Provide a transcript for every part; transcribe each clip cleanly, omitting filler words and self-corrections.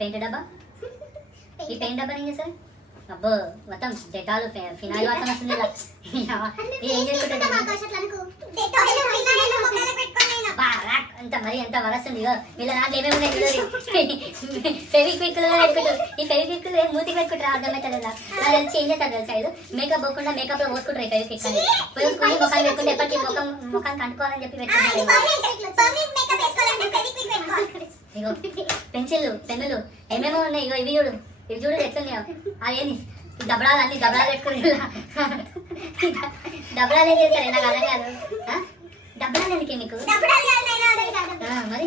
Paint డబ్బా ఈ paint డబ్బా ఏం చేస్తారు అబ్బో మొత్తం డెటాల్ ఫినాయిల్ వాసన వస్తుంది ఏం చేసుకుంటారు అంత మరి ఎంత వరస్తుంది వీళ్ళ నాకు ఏమేమి ఉన్నాయి ఫెవిక్విక్ పెట్టుకుంటారు ఈ ఫెవిక్విక్ మూతికి పెట్టుకుంటారు అర్థమవుతుంది కదా అది చేంజ్ చేస్తారు తెలుసా ఇది మేకప్ పోకుండా మేకప్ లో పోసుకుంటారు ఈ ఫెవిక్విక్ అని పోసుకొని ముఖాన్ని పెట్టుకుంటే ఎప్పటికీ ముఖాన్ని కంటుకోవాలని చెప్పి పెట్టుకుంటారు ఇగో పెన్సిళ్ళు పెన్నులు ఏమేమో ఉన్నాయి ఇగో ఇవి చూడు ఎట్లున్నాయో అదేంది దబడాలు అన్ని దబడాలు పెట్టుకుని దబడాలు ఏం చేస్తారు నాకు అర్థం కాదు దబడాలు ఎందుకే మీకు మరి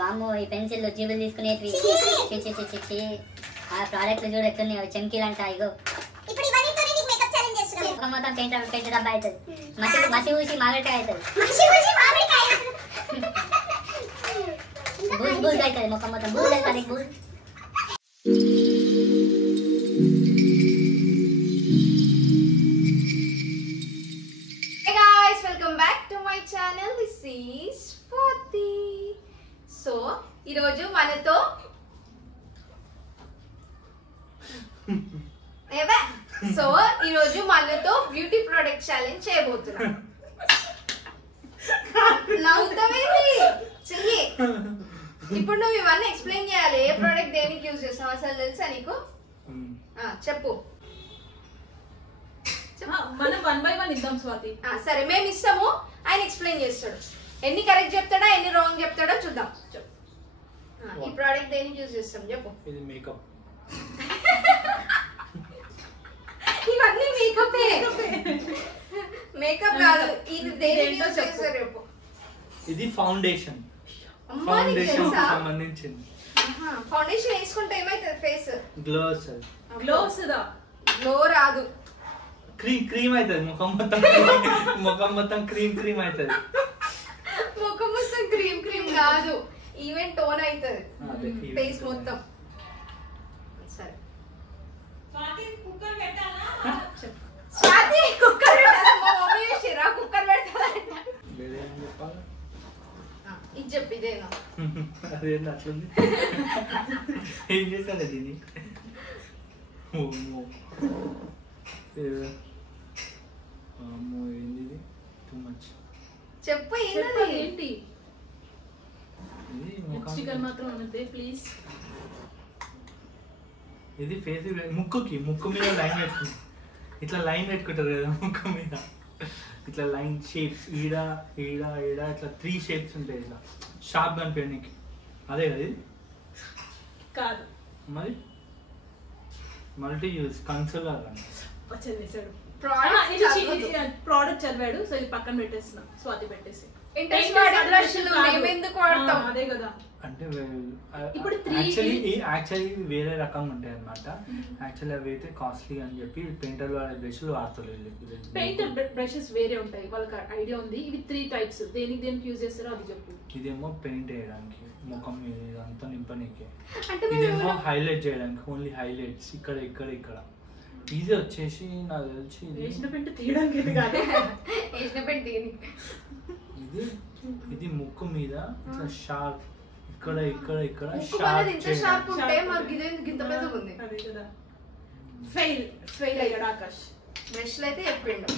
వామ్మో ఈ పెన్సిల్ జీబులు తీసుకునేవి చిచ్చి ఆ ప్రోడక్ట్లు చూడు ఎట్లున్నాయో చెంకీలు అంట ఇగో మొత్తం పెయింట్ డబ్బా అవుతుంది మసి ఊసి మామిడికాయ అవుతుంది బూజ్ బూజ్ అవుతుంది మొత్తం బూజ్ అవుతుంది booze channel this is Swathi. So ఈరోజు మనతో బ్యూటీ ప్రొడక్ట్ ఛాలెంజ్ చేయబోతున్నాం. నవ్వుతావేంటి చెయ్యి. ఇప్పుడు నువ్వు ఇవన్నీ ఎక్స్ప్లెయిన్ చేయాలి. ఏ ప్రోడక్ట్ దేనికి యూజ్ చేస్తావు అసలు తెలుసా నీకు? చెప్పు. మనం 1 by 1 ఇద్దాం స్వాతి. సరే మేము ఇస్తాము, ఆయన ఎక్స్ప్లెయిన్ చేస్తాడు. ఎన్ని కరెక్ట్ చెప్తాడా ఎన్ని రాంగ్ చెప్తాడో చూద్దాం. ఈ ప్రోడక్ట్ దేనికి యూజ్ చేస్తాం చెప్పు. ఇది మేకప్. ఇవన్నీ మేకప్ మేకప్ కాదు. ఇది దేనికి యూజ్ చేస్తారు చెప్పు. ఇది ఫౌండేషన్. ఫౌండేషన్ సంబంధించింది. ఫౌండేషన్ వేసుకుంటే ఏమైతుంది ఫేస్ గ్లో వస్తుంది. గ్లో రాదు, క్రీమ్ అవుతుంది. ముఖం మొత్తం క్రీమ్ అవుతుంది. ముఖం మొత్తం క్రీమ్ కాదు, ఈవెన్ టోన్ అవుతుంది ఫేస్ మొత్తం. సరే స్వాతి కుక్కర్ పెట్టాలా? మా మమ్మీ చేసిరా కుక్కర్ పెడతాదంట. ఇది చెప్పు. ఇదేనా? అదేంటి అట్లుంది? ఏం చేశాను దీన్ని? ఏంది టూ మచ్. చెప్పు ఏంటి? మాత్రం అనదే ప్లీజ్. ఇది ఫేస్ ముక్కు మీద లైన్ పెట్టుకుంది. ఇట్లా లైన్ పెట్టుకుంటారు కదా ముక్కు మీద. ఇట్లా లైన్ షేప్స్ ఈడ ఇట్లా 3 షేప్స్ ఉంటాయి. ఇట్లా షార్ప్ కనిపించడానికి. అదే కదా ఇది? కాదు మరి మల్టీ యూజ్ కన్సోలర్ అని ప్రోడక్ట్ చదివాడు. సో ఇది పక్కన పెట్టేస్తున్నా. స్వాతి పెట్టేసి అదే కదా. అంటే ఇప్పుడు యాక్చువల్లీ వేరే రకంగా ఉంటాయి అనమాట. యాక్చువల్లీ అవి అయితే కాస్ట్లీ అని చెప్పి పెయింటర్ వాడే బ్రష్లు వాడతలేదు. పెయింటర్ బ్రషెస్ వేరే ఉంటాయి, వాళ్ళకి ఐడియా ఉంది. ఇవి 3 టైప్స్. దేనికి యూజ్ చేస్తారో అది చెప్పు. ఇదేమో పెయింట్ వేయడానికి ముఖం మీద అంతా నింపనీకే. ఇదేమో హైలైట్ చేయడానికి ఓన్లీ హైలైట్స్ ఇక్కడ. ఇది వచ్చేసి నాకు తెలిసి ఇది ముక్కు మీద ఇట్లా షార్ప్ ఇక్కడ షార్ప్ ఉంటే మనకి ఇంత పెద్దగా ఉంది. ఫెయిల్ అయ్యాడు ఆకాష్. బ్రష్లు అయితే చెప్పిండు.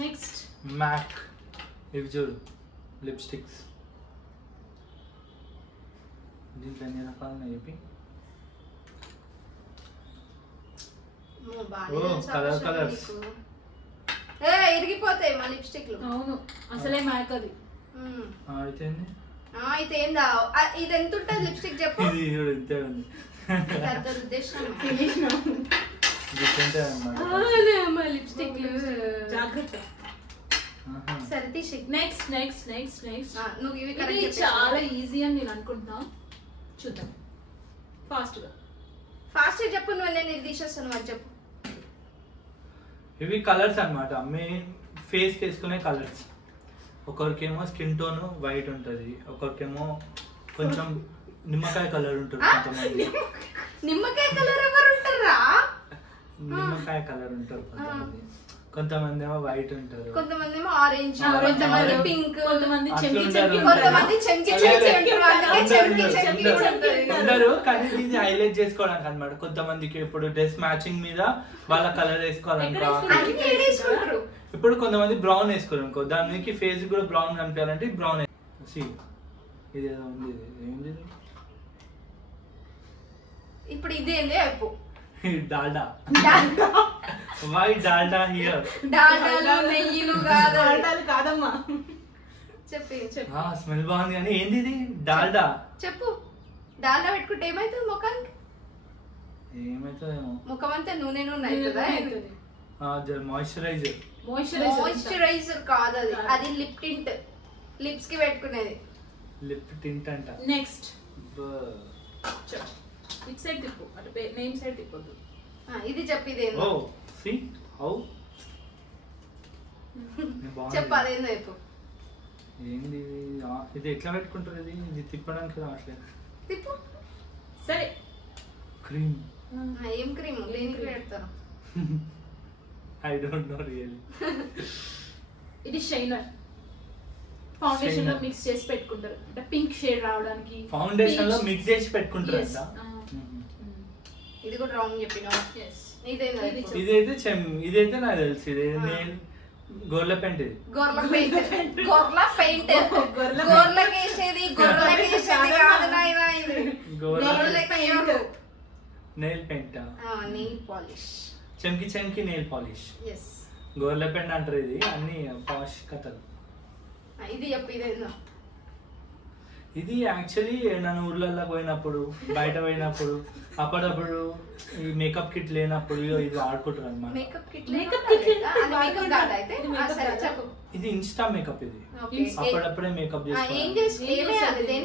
Next MAC. ఇవి చూడు లిప్స్టిక్స్. దీంట్లో ఎన్ని రకాలు చెప్పి కలర్స్ ఇరిగిపోతాయి మా లిప్స్టిక్లు. అవును అసలే మ్యాక్ అది. అయితే ఏందా ఇది ఎంత ఉంటుంది లిప్స్టిక్ చెప్పు. ఇంతే ఉంది. లిప్స్టిక్ జాగ్రత్త. సరే తీసి నెక్స్ట్ నువ్వు ఇవి చాలా ఈజీ అని నేను అనుకుంటున్నా. చూద్దాం ఫాస్ట్ చెప్పు. నువ్వు నేను ఇది తీసేస్తాను అని చెప్పు. ఇవి కలర్స్ అన్నమాట. ఫేస్ వేసుకునే కలర్స్. ఒకరికేమో స్కిన్ టోన్ వైట్ ఉంటుంది, ఒకరికేమో కొంచెం నిమ్మకాయ కలర్ ఉంటుంది. కొంతమంది నిమ్మకాయ కలర్ ఎవరు ఉంటారా? నిమ్మకాయ కలర్ ఉంటారు కొంతమంది. కొంతమంది ఏమో వైట్ ఉంటారు, కొంతమంది ఏమో ఆరెంజ్, కొంతమంది పింక్, కొంతమంది కొంతమంది చెంకి ఉంటారు. కానీ ఇది హైలైట్ చేసుకోవడానికి అన్నమాట. కొంతమందికి ఇప్పుడు డ్రెస్ మ్యాచింగ్ మీద వాళ్ళ కలర్ వేసుకోవాలనుకో, ఇప్పుడు కొంతమంది బ్రౌన్ వేసుకోరు అనుకో, దాని మీద ఫేస్ కూడా బ్రౌన్ కనిపించాలంటే బ్రౌన్. ఇదేదో ఉంది, ఏంటి ఇప్పుడు ఇదేంది అయిపో డాల్డా. Why Dalda here? డాల్డాలు నెయ్యిలు కాదమ్మా. చెప్పి స్మెల్ బాగుంది కానీ ఏంది ఇది? డాల్డా. చెప్పు. డాల్డా పెట్టుకుంటే ఏమైతుంది ముఖానికి? ఏమైతుందేమో, ముఖం అంతా నూనె నూనె అవుతుందా? మాయిశ్చరైజర్. మాయిశ్చరైజర్ కాదు అది, అది లిప్ టింట్, లిప్స్ కి పెట్టుకునేది. లిప్ టింట్ అంట. నెక్స్ట్ ఇట్ సైడ్ తిప్పు, అటు నేమ్ సైడ్ తిప్పొద్దు. ఇది చెప్పు. ఇదేంది? O C how. చెప్పు అదేందో చెప్పు. ఏంది ఇది? ఎట్లా పెట్టుకుంటారు ఇది? ఇది తిప్పడానికి రావట్లేదు. తిప్పు. సరే. క్రీమ్. ఏం క్రీమ్? దేనికి పెడతారు? I don't know really. ఇది షైనర్. ఫౌండేషన్ లో మిక్స్ చేసి పెట్టుకుంటారు, అంటే పింక్ షేడ్ రావడానికి. ఫౌండేషన్ లో మిక్స్ చేసి పెట్టుకుంటారు అంట. ఇది కూడా రాంగ్ చెప్పినా. ఇదైతే ఇదైతే నాకు తెలుసు. ఇది నేను గోర్ల పెయింట్. ఇది గోర్ల పెయింట్. గోర్లకి వేసేది, గొర్రెలకి వేసేది కాదు నాయనా. ఇది నెయిల్ పెయింట్, నెయిల్ పాలిష్, చెంకి నెయిల్ పాలిష్. ఎస్, గోర్ల పెయింట్ అంటారు. ఇది అన్ని పాష్ కథలు. ఇది చెప్పు. ఇదేందో? ఇది యాక్చువల్లీ నన్ను ఊర్లలో పోయినప్పుడు, బయట పోయినప్పుడు, అప్పుడప్పుడు ఈ మేకప్ కిట్ లేనప్పుడు ఇది ఆడుకుంటారు అనమాట. Makeup kit. ఇది ఇన్స్టా మేకప్. ఇది అప్పుడప్పుడే మేకప్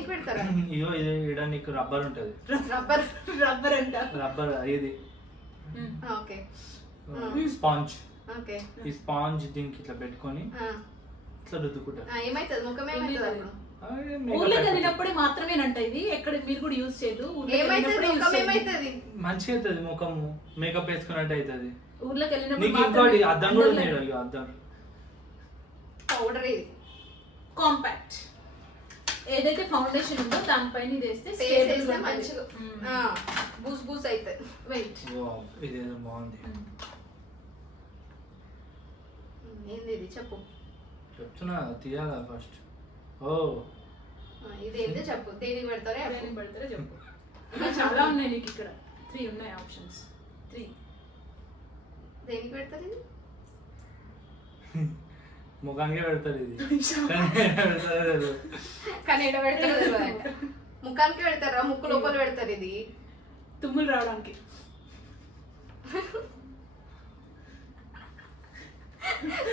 పెడతారు. ఇయో ఇది ఇక్కడ నీకు రబ్బర్ ఉంటది. రబ్బర్ ఇది స్పాంజ్. ఈ స్పాంజ్ దీనికి ఇట్లా పెట్టుకొని ఇట్లా రుద్దుకుంటారు. ఏమైతుంది? ముఖం ఏమైతుంది? ఊర్లోకి వెళ్ళినప్పుడే మాత్రమేనంట ఇది. ఎక్కడ మీరు కూడా యూజ్ చేయదు. మంచిగా అవుతుంది ముఖం, మేకప్ వేసుకున్నట్టు అవుతుంది. ఊర్లోకి వెళ్ళినప్పుడు నీకు ఇంకోటి అద్దం కూడా ఉంది. అద్దం పౌడర్. ఇది కాంపాక్ట్. ఏదైతే ఫౌండేషన్ ఉందో దానిపైన ఇది వేస్తే మంచిగా బూస్ బూస్ అవుతుంది. వెయిట్, ఇదేదో బాగుంది. ఏంది ఇది? చెప్పు. చెప్తున్నా, తీయాలా ఫస్ట్. ఓ ఇదేందో చెప్పు. దేనికి పెడతారో చెప్పు. ఇంకా చాలా ఉన్నాయి నీకు ఇక్కడ. 3 ఉన్నాయి ఆప్షన్స్. 3 దేనికి పెడతారు? ఇది ముఖానికే పెడతారు. ఇది కానీ ఎడ పెడతారు? ముఖానికి పెడతారా? ముక్కు లోపల పెడతారు. ఇది తుమ్ములు రావడానికి.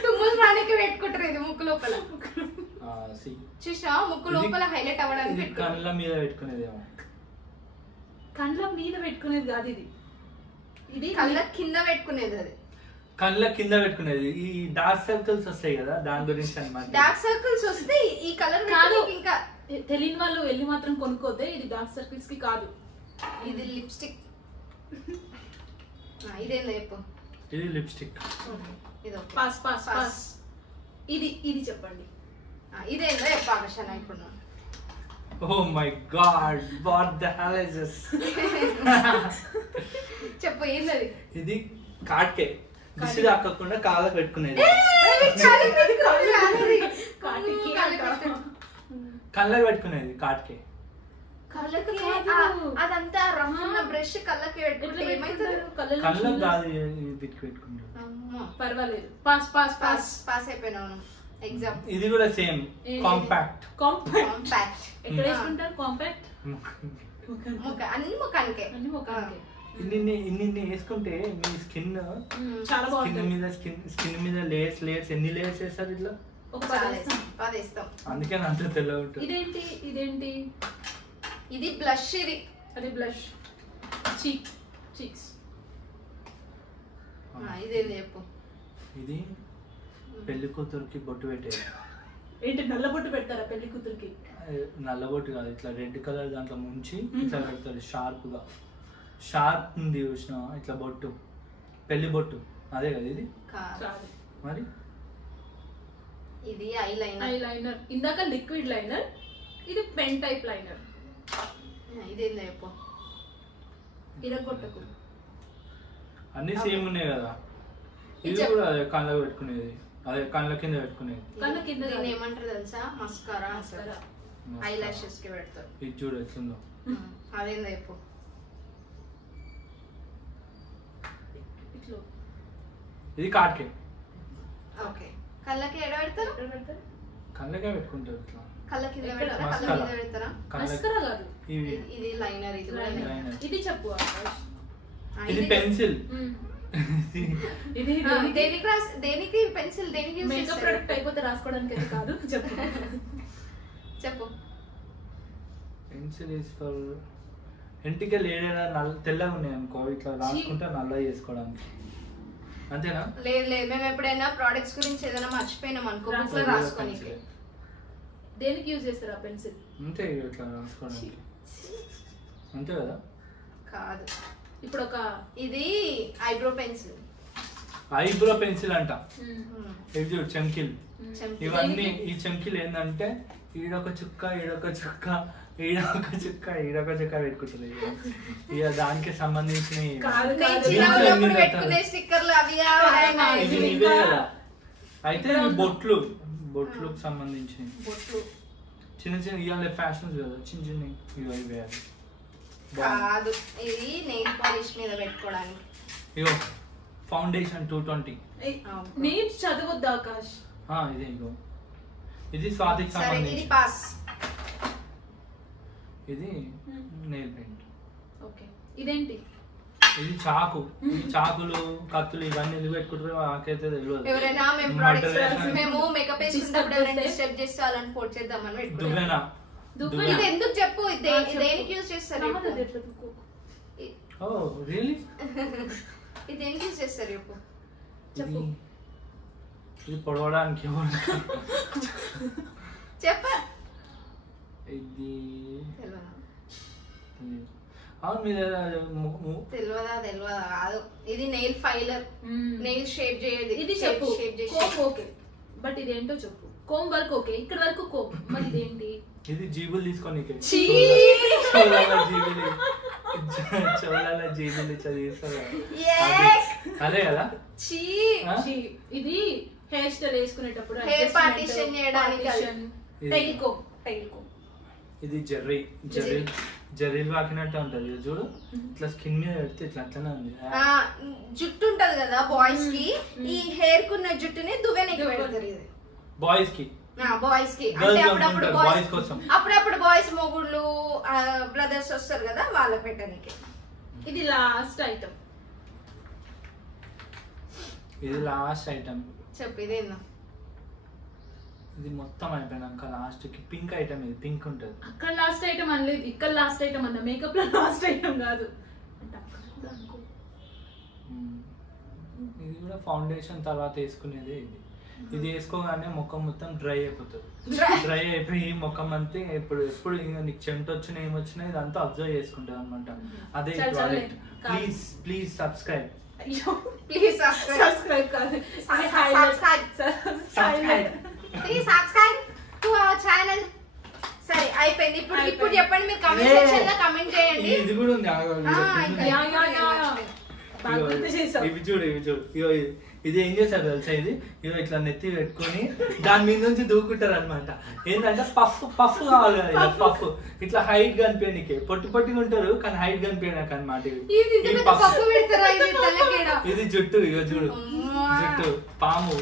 తుమ్ములు రానికి పెట్టుకుంటారు. ఇది ముక్కు లోపల. చూసా, ముక్కు లోపల హైలైట్ అవ్వడానికి. కళ్ళ మీద పెట్టుకునేదేమో. కళ్ళ మీద పెట్టుకునేది కాదు ఇది. ఇది కళ్ళ కింద పెట్టుకునేది. అది కళ్ళ కింద పెట్టుకునేది. ఈ డార్క్ సర్కిల్స్ వస్తాయి కదా, దాని గురించి అన్నమాట. డార్క్ సర్కిల్స్ వస్తే ఈ కలర్ కాదు. ఇంకా తెలియని వాళ్ళు వెళ్ళి మాత్రం కొనుక్కోతే. ఇది డార్క్ సర్కిల్స్ కి కాదు. ఇది లిప్స్టిక్. ఇదేందో చెప్పు. ఇది లిప్స్టిక్. Pass pass pass. ఇది చెప్పండి. ఇదేందో చెప్పు ఆకర్షణ. ఇప్పుడు oh my God, what the hell is this? చెప్పు. ఏంది? ఇది కాట్కే. దిష్టి తాకకుండా కాళ్ళకు పెట్టుకునేది. కళ్ళకి పెట్టుకునేది కాట్కే. అదంతా రఫ్ ఉన్న బ్రష్ కళ్ళకి పెట్టుకుంటే ఏమైతుంది? కళ్ళకి కాదు, వీటికి పెట్టుకుంటారు. పర్వాలేదు. Pass pass pass. పాస్ అయిపోయినాను ఎగ్జామ్. ఇది కూడా సేమ్. కాంపాక్ట్. కాంపాక్ట్ ఎక్కడ వేసుకుంటారు? కాంపాక్ట్. అన్ని ముఖానికే. అన్ని ముఖానికే. ఇన్ని వేసుకుంటే మీ స్కిన్ చాలా బాగుంటుంది. స్కిన్ మీద లేయర్స్ ఎన్ని లేయర్స్ వేస్తారు? ఇట్లా ఒక 10 వేస్తాం. అందుకే అంత తెల్లగా ఉంటుంది. ఇదేంటి? ఇది బ్లష్. ఇది అది బ్లష్. చీక్స్. ఇదేంది చెప్పు. ఇది పెళ్లి కూతురుకి బొట్టు పెట్టేది. ఏంటి? నల్ల బొట్టు పెడతారా పెళ్లి కూతురికి? నల్ల బొట్టు కాదు, ఇట్లా రెడ్ కలర్ దాంట్లో ముంచి ఇట్లా పెడతారు. షార్ప్ ఉంది చూసిన, ఇట్లా బొట్టు, పెళ్లి బొట్టు. అదే కదా ఇది? మరి ఇది ఐ లైనర్. ఇందాక లిక్విడ్ లైనర్, ఇది పెన్ టైప్ లైనర్. ఇదేందా చెప్పు. ఇరగొట్టకు. అన్ని సేమ్ ఉన్నాయి కదా. ఇది కూడా కళ్ళకు పెట్టుకునేది, అదే కళ్ళ కింద పెట్టుకునేది. కళ్ళ కింద దీన్ని ఏమంటారు తెలుసా? మస్కారా. ఐ లాషెస్ కి పెడతారు. ఇది చూడు ఎట్లుందో. అదేందా చెప్పు. ఇది కాట్కే. ఓకే. కళ్ళకి ఎడ పెడతారు? కళ్ళకే పెట్టుకుంటారు ఇట్లా. కళ్ళ కింద పెడతారా? కళ్ళ మీద పెడతారా? మస్కరా కాదు. ఇది లైనర్. ఇది కూడా లైనర్. ఇది చెప్పు. ఇది పెన్సిల్. ఇది దేనికి పెన్సిల్ దేనికి యూస్ మేకప్ చేస్తారు? ప్రొడక్ట్ అయిపోతే రాసుకోవడానికి అయితే కాదు. చెప్పు. చెప్పు. పెన్సిల్ ఇస్ ఫర్ ఎంటికలు ఏదైనా తెల్లగా ఉన్నాయి అనుకో ఇట్లా రాసుకుంటే నల్లగా చేసుకోవడానికి. అంతేనా? లేదు లేదు, మేము ఎప్పుడైనా ప్రొడక్ట్స్ గురించి ఏదైనా మర్చిపోయినాం అనుకో బుక్ లో రాసుకోనికి. దేనికి యూజ్ చేస్తారు ఆ పెన్సిల్? అంతే ఇట్లా రాసుకోవడానికి. అంతే కదా? కాదు. ఇప్పుడు ఒక ఇది ఐబ్రో పెన్సిల్. ఐబ్రో పెన్సిల్ అంట. ఇది చూడు చెంకిల్. ఇవన్నీ ఈ చెంకిల్ ఏంటంటే ఈడొక చుక్క ఈడొక చుక్క ఈడొక చుక్క ఈడొక చుక్క పెట్టుకుంటుంది. ఇక దానికి సంబంధించిన పెట్టుకునే స్టిక్కర్లు అవి అయితే బొట్లు బొట్లకు సంబంధించి చిన్న చిన్న ఇవాళ ఫ్యాషన్స్ కదా, చిన్న చిన్న ఇవి వేయాలి. కాదు, ఇది నెయిల్ పాలిష్ మీద పెట్టుకోవడానికి. ఇగో ఫౌండేషన్ 220. నేమ్స్ చదవద్దు ఆకాష్. ఇదే ఇగో ఇది స్వాతికి సంబంధించి. ఇది పాస్. ఇది నెయిల్ పెయింట్. ఓకే. ఇదేంటి? ఇది చాకు. ఈ చాకులు కత్తులు ఇవన్నీ ఎందుకు పెట్టుకుంటారో నాకైతే తెలియదు. ఎవరైనా మేము ప్రొడక్ట్స్ మేము మేకప్ వేసుకున్నప్పుడు ఎవరైనా డిస్టర్బ్ చేస్తే వాళ్ళని పోట్ చేద్దామని పెట్టుకుంటాం. ఇది ఎందుకు చెప్పు? దేనికి యూజ్ చేస్తారు? ఓ రియల్లీ? ఇది దేనికి యూజ్ చేస్తారు చెప్పు. చెప్పు. ఇది పొడవడానికి. చెప్ప. ఇది అవును తెలియదా కాదు. ఇది నెయిల్ ఫైలర్. నెయిల్ షేప్ చేయదు. ఇది చెప్పు. కోమ్ ఓకే, బట్ ఇదేంటో చెప్పు. కోమ్ వరకు ఓకే, ఇక్కడ వరకు కోమ్. మరి ఇదేంటి? ఇది జీబులు తీసుకోనీకే. జీబులు ఇట్లా తీస్తారు అదే కదా. ఇది హెయిర్ స్టైల్ వేసుకునేటప్పుడు హెయిర్ పార్టిషన్ చేయడానికి. Tail comb. ఇది జర్రీ జర్రీలు వాకినట్టు ఉంటది చూడు. ఇట్లా స్కిన్ మీద పెడితే ఇట్లా అట్లనే ఉంది. జుట్టు ఉంటది కదా బాయ్స్ కి, ఈ హెయిర్ కున్న జుట్టుని దువ్వెనకి పెడతారు. ఇది బాయ్స్ కి. బాయ్స్ కి అంటే అప్పుడప్పుడు బాయ్స్ మొగుళ్ళు బ్రదర్స్ వస్తారు కదా వాళ్ళకి పెట్టడానికి. ఇది లాస్ట్ ఐటమ్. ఇది లాస్ట్ ఐటమ్. చెప్పు ఇదేందా? ఇది మొత్తం అయిపోయినాక లాస్ట్ కి పింక్ ఐటమ్. ఇది పింక్ ఉంటది. అక్కడ లాస్ట్ ఐటమ్ అనలేదు, ఇక్కడ లాస్ట్ ఐటమ్ అన్న. మేకప్ లో లాస్ట్ ఐటమ్ కాదు. ఇది కూడా ఫౌండేషన్ తర్వాత వేసుకునేది. ఇది వేసుకోగానే ముఖం మొత్తం డ్రై అయిపోతుంది. డ్రై అయిపోయి ముఖం అంతే ఎప్పుడు నీకు చెమట వచ్చినా ఏమొచ్చినా ఇదంతా అబ్జర్వ్ చేసుకుంటుంది అనమాట. అదే product. Please subscribe. Please subscribe కాదు, please subscribe to our channel. సరే అయిపోయింది. ఇప్పుడు చెప్పండి, మీరు కామెంట్ సెక్షన్ లో కామెంట్ చేయండి. ఇది కూడా ఉంది. ఇవి చూడు ఇది ఏం చేశారు తెలుసా? ఇది ఇట్లా నెత్తి పెట్టుకుని దాని మీద నుంచి దూకుంటారు అనమాట. ఏంటంటే పఫ్ కావాలి కదా. పఫ్ ఇట్లా హైట్ కనిపించడానికి. పొట్టిగా ఉంటారు కానీ హైట్ కనిపించడానికి అనమాట. ఇది జుట్టు. ఇగో చూడు జుట్టు పాము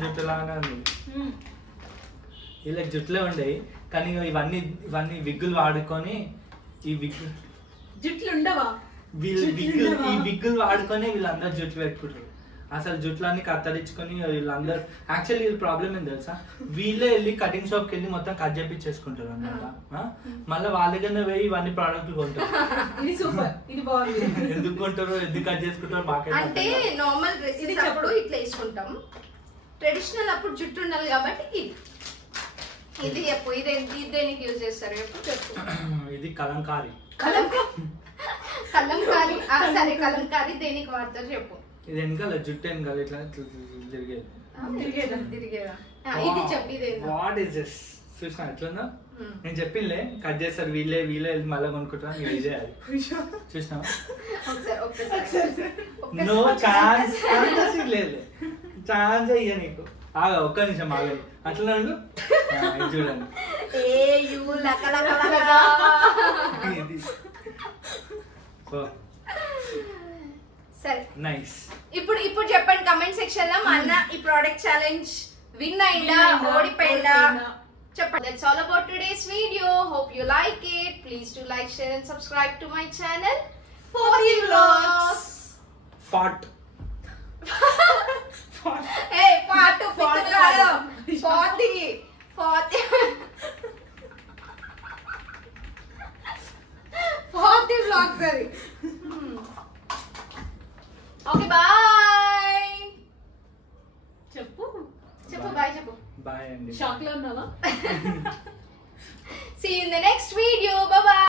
జుట్టు లాగా ఉంది. వీళ్ళకి జుట్టులే ఉండేవి కానీ ఇవన్నీ విగ్గులు వాడుకొని ఈ జుట్లు ఉండవా? ఈ విగ్గులు వాడుకొని వీళ్ళందరూ జుట్లు పెట్టుకుంటారు. అసలు జుట్లన్నీ కత్తరించుకొని వీళ్ళందరూ యాక్చువల్లీ ఇది ప్రాబ్లం ఏం తెలుసా? వీళ్ళే వెళ్ళి కటింగ్ షాప్ కి వెళ్ళి మొత్తం కట్ చేపించేసుకుంటారు అన్నమాట. మళ్ళీ వాళ్ళ దగ్గర పోయి ఇవన్నీ ప్రోడక్ట్లు కొంటారు. ఎందుకు కొంటారు, ఎందుకు కట్ చేసుకుంటారు బాగా. అంటే నార్మల్ డ్రెస్సెస్ అప్పుడు ఇట్లా వేసుకుంటాం, ట్రెడిషనల్ అప్పుడు జుట్టు ఉండాలి కాబట్టి ఇది చెప్పు. ఇది దేనికి యూజ్ చేస్తారు చెప్పు. ఇది కలంకారీ. కలంకారీ సరే, కలంకారీ దేనికి వాడతారు చెప్పు. ఇది వెనకాల జుట్టు వెనకాల ఇట్లా ఇట్లా తిరిగేది. తిరిగేదా ఇది చెప్పి వాట్ ఈస్ దిస్ చూసినా ఎట్లుందో నేను చెప్పిందే కట్ చేస్తారు వీళ్ళే వెళ్ళి మళ్ళీ కొనుక్కుంటారు మీరు ఇదే అది చూసినా నో ఛాన్స్ లేదు ఛాన్స్ అయ్యా నీకు ఆగా ఒక్క నిమిషం ఆగదు అట్లా చూడండి సరే నైస్. ఇప్పుడు చెప్పండి కమెంట్ సెక్షన్ లో మా అన్న ఈ ప్రోడక్ట్ ఛాలెంజ్ విన్ అయిందా ఓడిపోయిందా చెప్పండి. That's all about today's video. Hope you like it. Please do like, share and subscribe to my channel for the vlogs. Fart. Hey, part 2 40 vlogs sorry. Okay, bye. చెప్పు Bye చెప్పు. Bye అండి. Shock లో ఉన్నావా? See you in the next video. Bye bye.